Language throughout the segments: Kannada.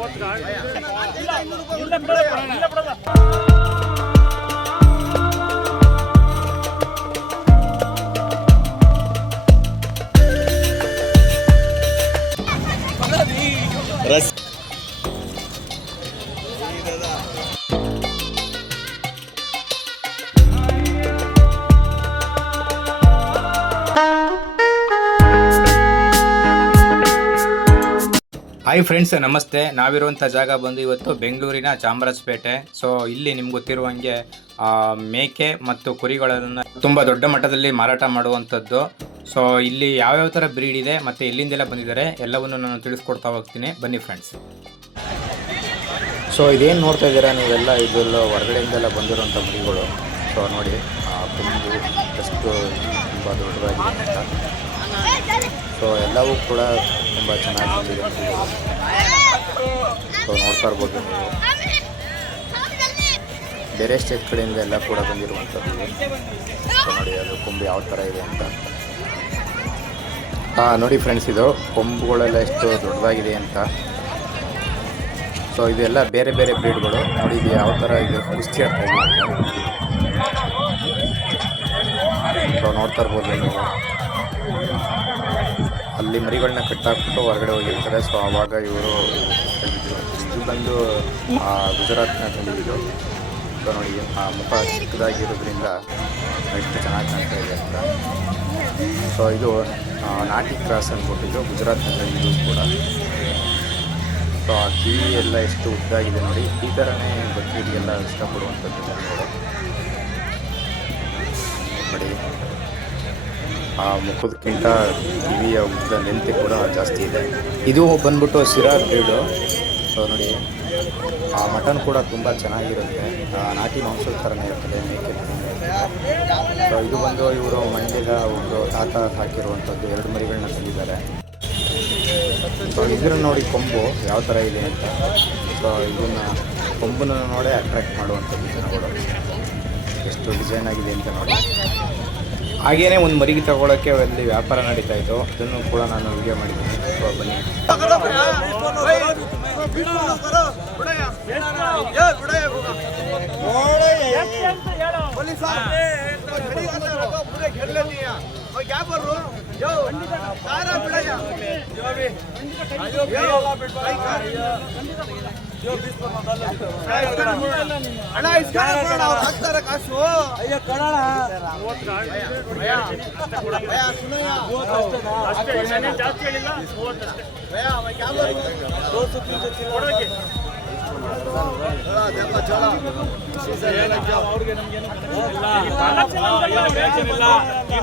ஓட்டுக்கால் ಹಾಯ್ ಫ್ರೆಂಡ್ಸ್ ನಮಸ್ತೆ. ನಾವಿರುವಂಥ ಜಾಗ ಬಂದು ಇವತ್ತು ಬೆಂಗಳೂರಿನ ಚಾಮರಾಜಪೇಟೆ. ಸೊ ಇಲ್ಲಿ ನಿಮ್ಗೆ ಗೊತ್ತಿರುವಂಗೆ ಮೇಕೆ ಮತ್ತು ಕುರಿಗಳನ್ನು ತುಂಬ ದೊಡ್ಡ ಮಟ್ಟದಲ್ಲಿ ಮಾರಾಟ ಮಾಡುವಂಥದ್ದು. ಸೊ ಇಲ್ಲಿ ಯಾವ್ಯಾವ ಥರ ಬ್ರೀಡ್ ಇದೆ ಮತ್ತು ಎಲ್ಲಿಂದೆಲ್ಲ ಬಂದಿದ್ದಾರೆ ಎಲ್ಲವನ್ನು ನಾನು ತಿಳಿಸ್ಕೊಡ್ತಾ ಹೋಗ್ತೀನಿ. ಬನ್ನಿ ಫ್ರೆಂಡ್ಸ್ ಸೊ ಇದೇನು ನೋಡ್ತಾ ಇದ್ದೀರಾ ನೀವೆಲ್ಲ? ಇದೆಲ್ಲ ಹೊರಗಡೆಯಿಂದೆಲ್ಲ ಬಂದಿರುವಂಥ ಮರಿಗಳು ಸೊ ನೋಡಿ ಎಷ್ಟು ತುಂಬ ದೊಡ್ಡದಾಗಿದೆ ಸೊ ಎಲ್ಲವೂ ಕೂಡ ತುಂಬ ಚೆನ್ನಾಗಿ ಬಂದಿದೆ ಸೊ ನೋಡ್ತಾ ಇರ್ಬೋದು. ಬೇರೆ ಸ್ಟೇಟ್ ಕಡೆಯಿಂದ ಎಲ್ಲ ಕೂಡ ಬಂದಿರುವಂಥದ್ದು. ನೋಡಿ, ಅದು ಕೊಂಬು ಯಾವ ಥರ ಇದೆ ಅಂತ. ಹಾಂ, ನೋಡಿ ಫ್ರೆಂಡ್ಸ್ ಇದು ಕೊಂಬುಗಳೆಲ್ಲ ಎಷ್ಟು ದೊಡ್ಡದಾಗಿದೆ ಅಂತ. ಸೊ ಇದೆಲ್ಲ ಬೇರೆ ಬೇರೆ ಬ್ರೀಡ್ಗಳು ನೋಡಿ, ಇದು ಯಾವ ಥರ ಇದು ಕುಸ್ತಿ ಆಗ್ತಾ ಇದೆ ಅಂತ. ಸೊ ನೋಡ್ತಾ ಇರ್ಬೋದು ನೀವು ಅಲ್ಲಿ ಮರಿಗಳನ್ನ ಕಟ್ಟಾಕ್ಬಿಟ್ಟು ಹೊರಗಡೆ ಹೋಗಿರ್ತಾರೆ. ಸೊ ಆವಾಗ ಇವರು ಇದು ಬಂದು ಗುಜರಾತ್ನ ತಂದಿದ್ದು. ನೋಡಿ, ಆ ಮುಖ ಚಿಕ್ಕದಾಗಿರೋದ್ರಿಂದ ಎಷ್ಟು ಚೆನ್ನಾಗಿ ಕಾಣ್ತಾ ಇದೆ ಅಂತ. ಸೊ ಇದು ನಾಟಿ ಕ್ರಾಸ್ ಅಂದ್ಬಿಟ್ಟಿದ್ದು ಗುಜರಾತ್ನ ತಂದಿದ್ದು ಕೂಡ. ಸೊ ಆ ಕಿವಿ ಎಲ್ಲ ಎಷ್ಟು ಉದ್ದಾಗಿದೆ ನೋಡಿ. ಈ ಥರನೇ ಬಕ್ರೀದ್ಗೆಲ್ಲ ಇಷ್ಟಪಡುವಂಥದ್ದು ನೋಡಿ ನೋಡಿ. ಆ ಮುಖದಕ್ಕಿಂತ ಕಿವಿಯ ಉದ್ದ ಲೆಂತ್ ಕೂಡ ಜಾಸ್ತಿ ಇದೆ. ಇದು ಬಂದ್ಬಿಟ್ಟು ಸಿರಾ ಬ್ರೀಡು. ಸೊ ನೋಡಿ, ಆ ಮಟನ್ ಕೂಡ ತುಂಬ ಚೆನ್ನಾಗಿರುತ್ತೆ. ನಾಟಿ ಮಾಂಸದ ಥರನೇ ಇರ್ತದೆ, ಮೇಕೆ ಸೊ ಇದು ಬಂದು ಇವರು ಮಂಡ್ಯದ ಒಂದು ತಾತ ಹಾಕಿರುವಂಥದ್ದು. ಎರಡು ಮರಿಗಳನ್ನ ತಂದಿದ್ದಾರೆ. ಸೊ ಇದ್ರ ನೋಡಿ ಕೊಂಬು ಯಾವ ಥರ ಇದೆ ಅಂತ. ಸೊ ಇದನ್ನು ಕೊಂಬನ್ನು ನೋಡೇ ಅಟ್ರಾಕ್ಟ್ ಮಾಡುವಂಥದ್ದು ಜನಗಳು. ಎಷ್ಟು ಡಿಸೈನ್ ಆಗಿದೆ ಅಂತ ನೋಡಿ. ಹಾಗೇನೆ ಒಂದು ಮರಿಗೆ ತಗೊಳ್ಳೋಕ್ಕೆ ಅಲ್ಲಿ ವ್ಯಾಪಾರ ನಡೀತಾ ಇತ್ತು. ಅದನ್ನು ಕೂಡ ನಾನು ವಿಡಿಯೋ ಮಾಡಿದ್ದೀನಿ. ಬನ್ನಿ. ಅಣ್ಣ ಇಸ್ಕೊಂಡು ಅವ್ರು ಹಾಕ್ತಾರೆ ಕಾಸು ಅಯ್ಯ ಕಣಣ ಭಯ. ಭಯ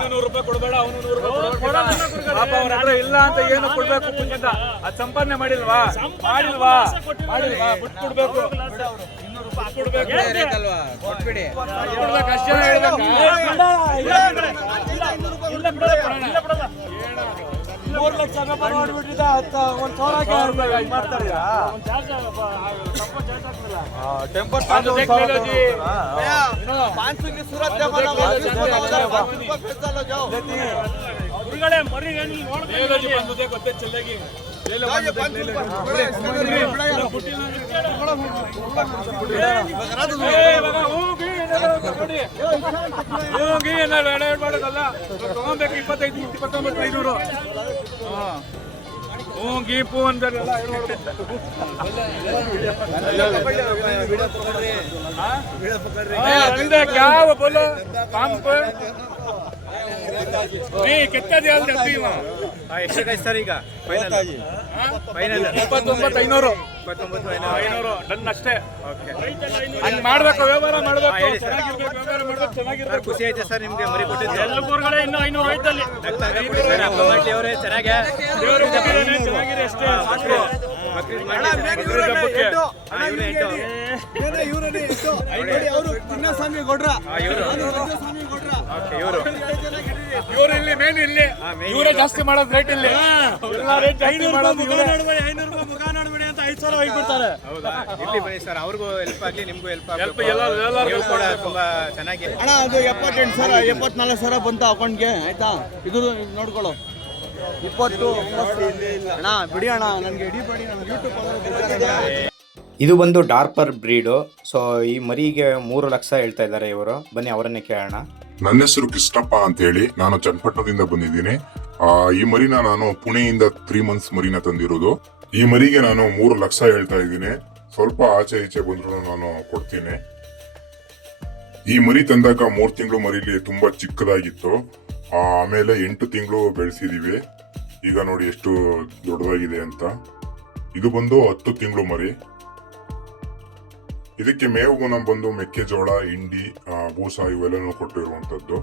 ನೂರು ರೂಪಾಯಿ ಕೊಡಬೇಡ ಅವನು ನೂರು ರೂಪಾಯಿ ಅವ್ರ ಇಲ್ಲ ಅಂತ ಏನು ಕೊಡ್ಬೇಕು ಕುಂಚಿತ ಅದ್ ಸಂಪಾದನೆ ಮಾಡಿಲ್ವಾ ಮಾಡಿಲ್ವಾ ಮಾಡಿಲ್ವಾ ಬಿಟ್ಟು ಕೊಡ್ಬೇಕು ಅಷ್ಟೇ ಮೂರು ಲಕ್ಷ ಮಾಡ್ಬಿಟ್ಟಿದ್ದ ಒಂದ್ ಸಾವಿರ ಮಾಡ್ತಾರೆ ಟೆಂಪರ್ भैया ಹೋಗಿ ಇಪ್ಪತ್ತೈದು ಐನೂರು ಪೂ ಅಂತಾರೆ ಯಾವ ಬಲ್ಲ ಪಂಪ್ ಏ ಈಗ ಫೈನಲ್ ಫೈನಲ್ ಇಪ್ಪತ್ತೊಂಬತ್ತು ಐನೂರು. ಐನೂರು. ಡನ್ ಅಷ್ಟೇ ಹಂಗ್ ಮಾಡ್ಬೇಕು ವ್ಯವಹಾರ ಮಾಡ್ಬೇಕು ಚೆನ್ನಾಗಿರ್ಬೇಕು ವ್ಯವಹಾರ ಮಾಡ್ಬೇಕು ಚೆನ್ನಾಗಿರ್ಬೇಕು. ಖುಷಿ ಆಯ್ತು ಸರ್ ನಿಮಗೆ ಮರಿ ಕೊಟ್ಟಿದ್ದು. ಎಲ್ಲ ಊರುಗಳೇ ಇನ್ನೂ ಐನೂರು ಐತಲ್ಲಿ ಅವರೇ ಚೆನ್ನಾಗೆ. ಚೆನ್ನಾಗಿದೆ ಅಷ್ಟೇ. ಸಾಕು. ಸ್ವಾಮಿ ಗೌಡ್ರ. ಇವರು. ಇವ್ರು. ಇಲ್ಲಿ ಮೇನ್ ಇಲ್ಲಿ. ಇವರೇ ಜಾಸ್ತಿ ಮಾಡೋದು ರೇಟ್ ಇಲ್ಲಿ. ಐನೂರು ರೇಟ್ ಜಾಸ್ತಿ ಮಾಡೋದು ಇವ್ರೇ. ಹೌದಾ ಸರ್ ಅವ್ರಿಗೂ ಹೆಲ್ಪ್ ಆಗಲಿ ನಿಮಗೂ ಹೆಲ್ಪ್ Help ಎಲ್ಲ- ಎಲ್ಲರಿಗೂ ನೀವು ಕೂಡ ತುಂಬಾ ಚೆನ್ನಾಗಿ ಅಣ್ಣ ಅದು ಎಪ್ಪತ್ತೆಂಟು ಸಾವಿರ ಎಪ್ಪತ್ನಾಲ್ಕು ಸಾವಿರ ಬಂತ ಅಕೌಂಟ್ಗೆ ಆಯ್ತಾ? ಇದು ನೋಡ್ಕೊಳ್ಳೋ. ಇಪ್ಪತ್ತು ಮೂವತ್ತು. ಅಣ್ಣ ಬಿಡಿ ಅಣ್ಣ ನನಗೆ ಇಡೀ ಬಿಡಿ ನಾನು ಯೂಟ್ಯೂಬ್ ಇದು ಬಂದು ಡಾರ್ಪರ್ ಬ್ರೀಡು. ಸೊ ಈ ಮರಿಗೆ ಮೂರು ಲಕ್ಷ ಹೇಳ್ತಾ ಇದ್ದಾರೆ ಇವರು. ಬನ್ನಿ ಅವರನ್ನೇ ಕೇಳೋಣ. ನನ್ನ ಹೆಸರು ಕೃಷ್ಣಪ್ಪ ಅಂತ ಹೇಳಿ ನಾನು ಚನ್ನಪಟ್ಟಣದಿಂದ ಬಂದಿದ್ದೀನಿ. ಆ, ಈ ಮರಿನ ನಾನು ಪುಣೆಯಿಂದ ತ್ರೀ ಮಂತ್ಸ್ ಮರಿನ ತಂದಿರೋದು. ಈ ಮರಿಗೆ ನಾನು ಮೂರು ಲಕ್ಷ ಹೇಳ್ತಾ ಇದ್ದೀನಿ. ಸ್ವಲ್ಪ ಆಚೆ ಈಚೆ ಬಂದ್ರು ನಾನು ಕೊಡ್ತೀನಿ. ಈ ಮರಿ ತಂದಾಗ ಮೂರು ತಿಂಗಳು ಮರಿಲಿ ತುಂಬಾ ಚಿಕ್ಕದಾಗಿತ್ತು. ಆಮೇಲೆ ಎಂಟು ತಿಂಗಳು ಬೆಳೆಸಿದೀವಿ. ಈಗ ನೋಡಿ ಎಷ್ಟು ದೊಡ್ಡದಾಗಿದೆ ಅಂತ. ಇದು ಬಂದು ಹತ್ತು ತಿಂಗಳು ಮರಿ. ಇದಕ್ಕೆ ಮೇವು ಗುಣ ಬಂದು ಮೆಕ್ಕೆಜೋಳ, ಹಿಂಡಿ ಬೂಸ ಇವೆಲ್ಲನೂ ಕೊಟ್ಟಿರುವಂತದ್ದು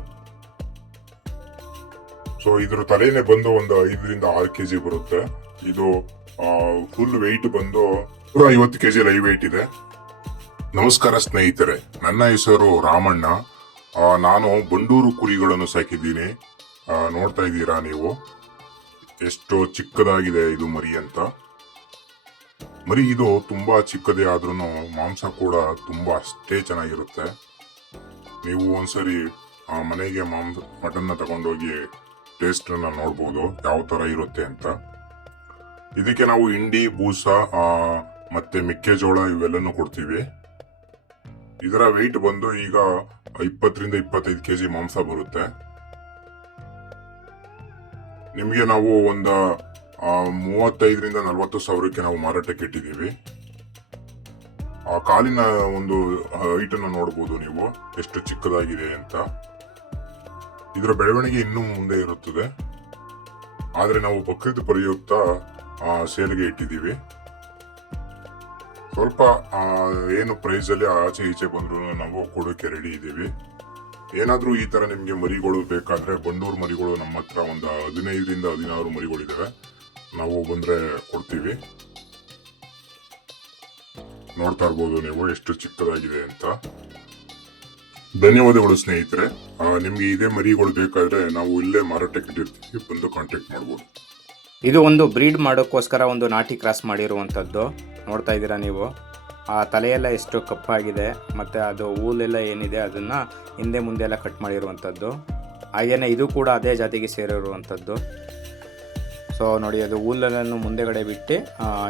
ಸೊ ಇದ್ರ ತಲೆನೇ ಬಂದು ಒಂದು ಐದರಿಂದ ಆರು ಕೆಜಿ ಬರುತ್ತೆ. ಇದು ಫುಲ್ ವೆಯ್ಟ್ ಬಂದು ನೂರ ಐವತ್ತು ಕೆಜಿ ಲೈವ್ ವೆಯ್ಟ್ ಇದೆ. ನಮಸ್ಕಾರ ಸ್ನೇಹಿತರೆ, ನನ್ನ ಹೆಸರು ರಾಮಣ್ಣ. ನಾನು ಬಂಡೂರು ಕುರಿಗಳನ್ನು ಸಾಕಿದ್ದೀನಿ. ನೋಡ್ತಾ ಇದ್ದೀರಾ ನೀವು? ಎಷ್ಟು ಚಿಕ್ಕದಾಗಿದೆ ಇದು ಮರಿ ಅಂತ. ಮರಿ ಇದು ತುಂಬ ಚಿಕ್ಕದೇ ಆದ್ರೂ ಮಾಂಸ ಕೂಡ ತುಂಬ ಅಷ್ಟೇ ಚೆನ್ನಾಗಿರುತ್ತೆ. ನೀವು ಒಂದ್ಸರಿ ಮನೆಗೆ ಮಾಂಸ ಮಟನ್ನ ತಗೊಂಡೋಗಿ ಟೇಸ್ಟ್ ಅನ್ನ ನೋಡ್ಬೋದು, ಯಾವ ತರ ಇರುತ್ತೆ ಅಂತ. ಇದಕ್ಕೆ ನಾವು ಹಿಂಡಿ, ಬೂಸ ಮತ್ತೆ ಮೆಕ್ಕೆಜೋಳ ಇವೆಲ್ಲನೂ ಕೊಡ್ತೀವಿ. ಇದರ ವೆಯ್ಟ್ ಬಂದು ಈಗ ಇಪ್ಪತ್ತರಿಂದ ಇಪ್ಪತ್ತೈದು ಕೆ ಜಿ ಮಾಂಸ ಬರುತ್ತೆ. ನಿಮಗೆ ನಾವು ಒಂದು ಮೂವತ್ತೈದರಿಂದ ನಲವತ್ತು ಸಾವಿರಕ್ಕೆ ನಾವು ಮಾರಾಟಕ್ಕೆ ಇಟ್ಟಿದ್ದೀವಿ. ಆ ಕಾಲಿನ ಒಂದು ಹೈಟ್ ಅನ್ನು ನೋಡಬಹುದು ನೀವು, ಎಷ್ಟು ಚಿಕ್ಕದಾಗಿದೆ ಅಂತ. ಇದರ ಬೆಳವಣಿಗೆ ಇನ್ನೂ ಮುಂದೆ ಇರುತ್ತದೆ. ಆದರೆ ನಾವು ಬಕ್ರೀದ್ ಪ್ರಯುಕ್ತ ಸೇಲ್ಗೆ ಇಟ್ಟಿದ್ದೀವಿ. ಸ್ವಲ್ಪ ಆ, ಏನು ಪ್ರೈಸಲ್ಲಿ ಆಚೆ ಈಚೆ ಬಂದರೂ ನಾವು ಕೊಡೋಕ್ಕೆ ರೆಡಿ ಇದ್ದೀವಿ. ಏನಾದರೂ ಈ ಥರ ನಿಮಗೆ ಮರಿಗಳು ಬೇಕಾದರೆ ಬಂಡೂರು ಮರಿಗಳು ನಮ್ಮ ಹತ್ರ ಒಂದು ಹದಿನೈದರಿಂದ ಹದಿನಾರು ಮರಿಗಳಿದ್ದಾವೆ ನಾವು ಬಂದರೆ ಕೊಡ್ತೀವಿ. ನೋಡ್ತಾ ಇರ್ಬೋದು ನೀವು ಎಷ್ಟು ಚಿಕ್ಕದಾಗಿದೆ ಅಂತ. ಧನ್ಯವಾದಗಳು ಸ್ನೇಹಿತರೆ. ನಿಮ್ಗೆ ಇದೇ ಮರಿಗಳು ಬೇಕಾದರೆ ನಾವು ಇಲ್ಲೇ ಮಾರಾಟಕ್ಕೆ ಇಟ್ಟಿರ್ತೀವಿ. ಬಂದು ಕಾಂಟ್ಯಾಕ್ಟ್ ಮಾಡ್ಬೋದು. ಇದು ಒಂದು ಬ್ರೀಡ್ ಮಾಡೋಕ್ಕೋಸ್ಕರ ಒಂದು ನಾಟಿ ಕ್ರಾಸ್ ಮಾಡಿರುವಂಥದ್ದು. ನೋಡ್ತಾ ಇದ್ದೀರಾ ನೀವು? ಆ ತಲೆಯೆಲ್ಲ ಎಷ್ಟು ಕಪ್ಪಾಗಿದೆ, ಮತ್ತು ಅದು ಹೂಲೆಲ್ಲ ಏನಿದೆ ಅದನ್ನು ಹಿಂದೆ ಮುಂದೆ ಎಲ್ಲ ಕಟ್ ಮಾಡಿರುವಂಥದ್ದು. ಹಾಗೆಯೇ ಇದು ಕೂಡ ಅದೇ ಜಾತಿಗೆ ಸೇರಿರುವಂಥದ್ದು. ಸೊ ನೋಡಿ, ಅದು ಹೂಲನ್ನು ಮುಂದೆಗಡೆ ಬಿಟ್ಟು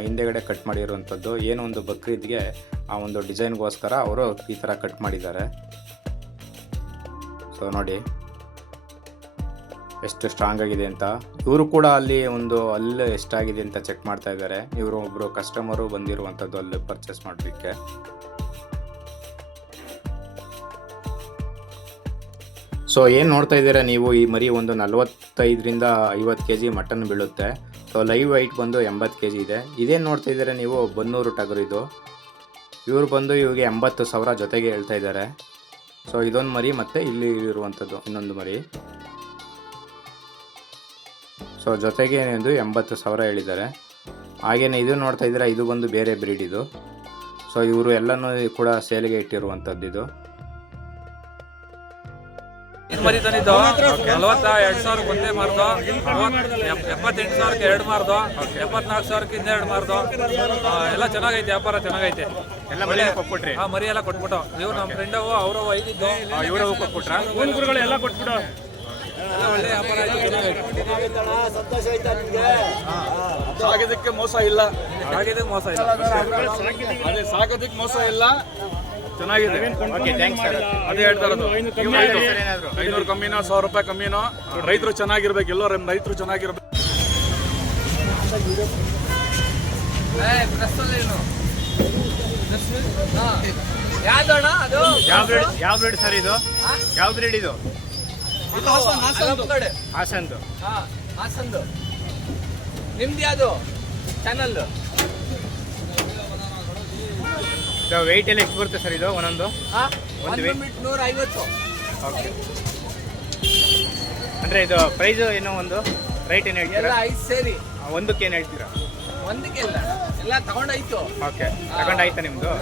ಹಿಂದೆಗಡೆ ಕಟ್ ಮಾಡಿರುವಂಥದ್ದು. ಏನೋ ಒಂದು ಬಕ್ರೀದ್ಗೆ ಆ ಒಂದು ಡಿಸೈನ್ಗೋಸ್ಕರ ಅವರು ಈ ಥರ ಕಟ್ ಮಾಡಿದ್ದಾರೆ. ಸೊ ನೋಡಿ. ಎಷ್ಟು ಸ್ಟ್ರಾಂಗ್ ಆಗಿದೆ ಅಂತ. ಇವರು ಕೂಡ ಅಲ್ಲಿ ಒಂದು ಅಲ್ಲಿ ಎಷ್ಟಾಗಿದೆ ಅಂತ ಚೆಕ್ ಮಾಡ್ತಾ ಇದ್ದಾರೆ. ಇವರು ಒಬ್ಬರು ಕಸ್ಟಮರು ಬಂದಿರುವಂಥದ್ದು ಅಲ್ಲಿ ಪರ್ಚೇಸ್ ಮಾಡಲಿಕ್ಕೆ. ಸೊ ಏನು ನೋಡ್ತಾ ಇದ್ದೀರಾ ನೀವು? ಈ ಮರಿ ಒಂದು ನಲವತ್ತೈದರಿಂದ ಐವತ್ತು ಕೆ ಜಿ ಮಟನ್ ಬೀಳುತ್ತೆ. ಸೊ ಲೈವ್ ವೈಟ್ ಬಂದು ಎಂಬತ್ತು ಕೆ ಜಿ ಇದೆ. ಇದೇನು ನೋಡ್ತಾ ಇದ್ದೀರಾ ನೀವು? ಬನ್ನೂರು ಟಗರು ಇದು. ಇವರು ಬಂದು ಇವಿಗೆ ಎಂಬತ್ತು ಸಾವಿರ ಜೊತೆಗೆ ಹೇಳ್ತಾ ಇದ್ದಾರೆ. ಸೊ ಇದೊಂದು ಮರಿ ಮತ್ತು ಇಲ್ಲಿ ಇರುವಂಥದ್ದು ಇನ್ನೊಂದು ಮರಿ. ಸೊ ಜೊತೆಗೆ ಏನೆಂದು ಎಂಬತ್ತು ಸಾವಿರ ಹೇಳಿದ್ದಾರೆ. ಹಾಗೇನೆ ಇದು ನೋಡ್ತಾ ಇದ್ದೀರಾ ಇದು ಬಂದು ಬೇರೆ ಬ್ರೀಡ್ ಇದು. ಸೊ ಇವರು ಎಲ್ಲನೂ ಕೂಡ ಸೇಲಿಗೆ ಇಟ್ಟಿರುವಂಥದ್ದು ಇದು. ಮರಿ ತಂದಿದ್ದು ನಲವತ್ತ ಎರಡ್ ಸಾವಿರಕ್ಕೆ ಒಂದೇ ಮಾರ್ದು ಎಪ್- ಎಪ್ಪತ್ತೆಂಟು ಸಾವಿರಕ್ಕೆ ಎರಡು ಮಾರ್ದು ಎಪ್ಪತ್ನಾಲ್ಕು ಸಾವಿರಕ್ಕೆ ಇನ್ನೆರಡು ಮಾರ್ದು. ಎಲ್ಲ ಚೆನ್ನಾಗೈತೆ ವ್ಯಾಪಾರ ಚೆನ್ನಾಗೈತೆ. ಮರಿ ಎಲ್ಲ ಕೊಟ್ಬಿಟ್ಟು. ಇವ್ರು ನಮ್ಮ ಫ್ರೆಂಡ್ ಅವರು ಐದಿದ್ದು. ಇವರು ಕೊಟ್ಬಿಟ್ರ ಎಲ್ಲ ಕೊಟ್ಬಿಟ್ಟು. ಸಂತೋಷ ಆಯ್ತಾ ನಿಮ್ಗೆ ಸಾಗಿದಕ್ಕೆ ಮೋಸ ಇಲ್ಲ. ಸಾಗಿದಕ್ಕೆ ಮೋಸ ಇಲ್ಲ. ಅದೇ ಸಾಗೋದಕ್ಕೆ ಮೋಸ ಇಲ್ಲ. ಚೆನ್ನಾಗಿದೆ. ಅದೇ ಹೇಳ್ತಾ ಇರೋದು ಐನೂರು ಕಮ್ಮಿನೋ ಸಾವಿರ ರೂಪಾಯಿ ಕಮ್ಮಿನೋ ರೈತರು ಚೆನ್ನಾಗಿರ್ಬೇಕು ಎಲ್ಲೋ ರೈತರು ಚೆನ್ನಾಗಿರ್ಬೇಕು. ಯಾವ ಬ್ರೀಡ್ ಸರ್ ಇದು? ಯಾವ ಬ್ರೀಡ್ ಇದು? ಹಾಸನ್ದು. ಹಾ ಹಾಸಂದು ನಿಮ್ದು ಯಾವುದು? ಚಾನಲ್ ವೆಯ್ಟ್ ಎಲ್ಲ ಎಷ್ಟು ಬರುತ್ತೆ ಸರ್ ಇದು? ಒಂದೊಂದು? ನೂರ ಐವತ್ತು ಓಕೆ ಅಂದರೆ ಇದು ಪ್ರೈಸ್ ಏನೋ ಒಂದು ರೈಟ್ ಏನು ಹೇಳ್ತೀರಾ? ಐದು ಸೇರಿ. ಒಂದಕ್ಕೆ ಏನು ಹೇಳ್ತೀರಾ? ಒಂದಕ್ಕೆ ಇಲ್ಲ. ಎಲ್ಲ ತಗೊಂಡಾಯ್ತು. ಓಕೆ ತಗೊಂಡಾಯ್ತಾ ನಿಮ್ಮದು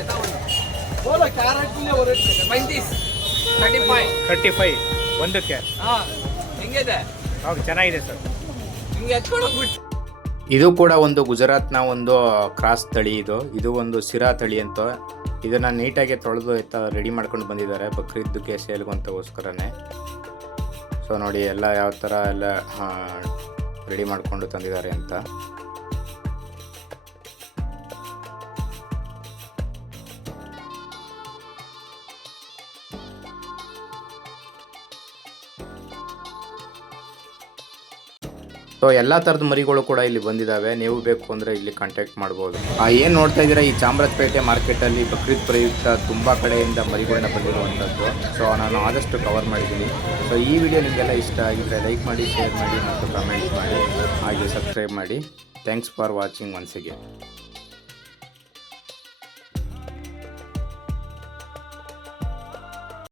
ಪೈಂತೀಸ್ ತರ್ಟಿ ಫೈವ್ ಒಂದಕ್ಕೆ? ಚೆನ್ನಾಗಿದೆ ಸರ್. ಇದು ಕೂಡ ಒಂದು ಗುಜರಾತ್ನ ಒಂದು ಕ್ರಾಸ್ ತಳಿ ಇದು. ಇದು ಒಂದು ಸಿರಾ ತಳಿ ಅಂತ. ಇದನ್ನ ನೀಟಾಗಿ ತೊಳೆದು ಎತ್ತ ರೆಡಿ ಮಾಡ್ಕೊಂಡು ಬಂದಿದ್ದಾರೆ ಬಕ್ರೀದ್ದಕ್ಕೆ ಸೇಲ್ಗಂತಗೋಸ್ಕರನೇ ಸೊ ನೋಡಿ ಎಲ್ಲ ಯಾವ ಥರ ಎಲ್ಲ ರೆಡಿ ಮಾಡಿಕೊಂಡು ತಂದಿದ್ದಾರೆ ಅಂತ. ಸೊ ಎಲ್ಲ ಥರದ ಮರಿಗಳು ಕೂಡ ಇಲ್ಲಿ ಬಂದಿದ್ದಾವೆ ನೀವು ಬೇಕು ಅಂದರೆ ಇಲ್ಲಿ ಕಾಂಟ್ಯಾಕ್ಟ್ ಮಾಡ್ಬೋದು. ಏನು ನೋಡ್ತಾ ಇದ್ದೀರಾ? ಈ ಚಾಮರಾಜಪೇಟೆ ಮಾರ್ಕೆಟಲ್ಲಿ ಬಕ್ರೀದ್ ಪ್ರಯುಕ್ತ ತುಂಬ ಕಡೆಯಿಂದ ಮರಿಗಳನ್ನ ಬಂದಿರುವಂಥದ್ದು. ಸೊ ನಾನು ಆದಷ್ಟು ಕವರ್ ಮಾಡಿದ್ದೀನಿ. ಸೊ ಈ ವಿಡಿಯೋ ನಿಮಗೆಲ್ಲ ಇಷ್ಟ ಆಗಿದ್ರೆ ಲೈಕ್ ಮಾಡಿ ಶೇರ್ ಮಾಡಿ ಮತ್ತು ಕಮೆಂಟ್ ಮಾಡಿ. ಹಾಗೆ ಸಬ್ಸ್ಕ್ರೈಬ್ ಮಾಡಿ. Thanks for watching once again